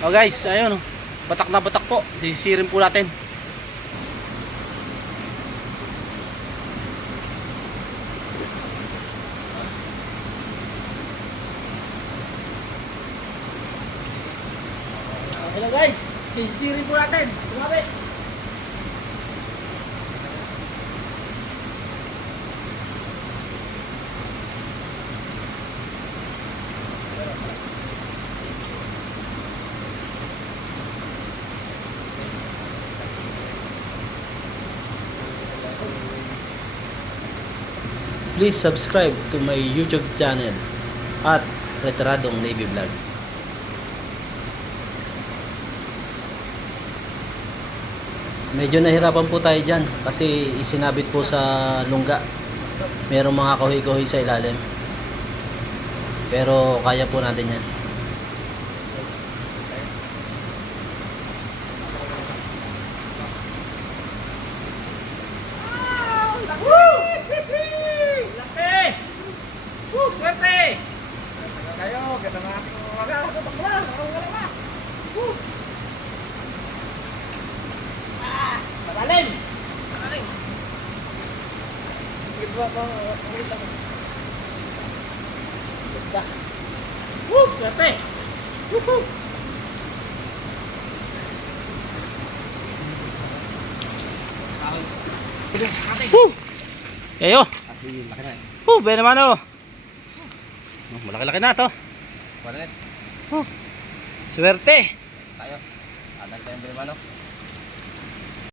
Oh guys, ayun oh. Batak na batak po. Sisirin po natin. Hello guys, sisirin po natin. Grabe. Please subscribe to my YouTube channel at Retiradong Navy Vlog. Medyo nahirapan po tayo dyan kasi isinabit po sa lungga. Merong mga kahoy-kahoy sa ilalim. Pero kaya po natin yan. Swerte! Kayo, ganda ng ating umaga. Takbo na, na. Malalim! Malalim! Ganda ba? Ganda. Swerte! Woohoo! Ayo. Kasi laki na eh. Ben naman oh. Malaki-laki na to. Palit. Swerte. Tayo. Adan tayong Benemano.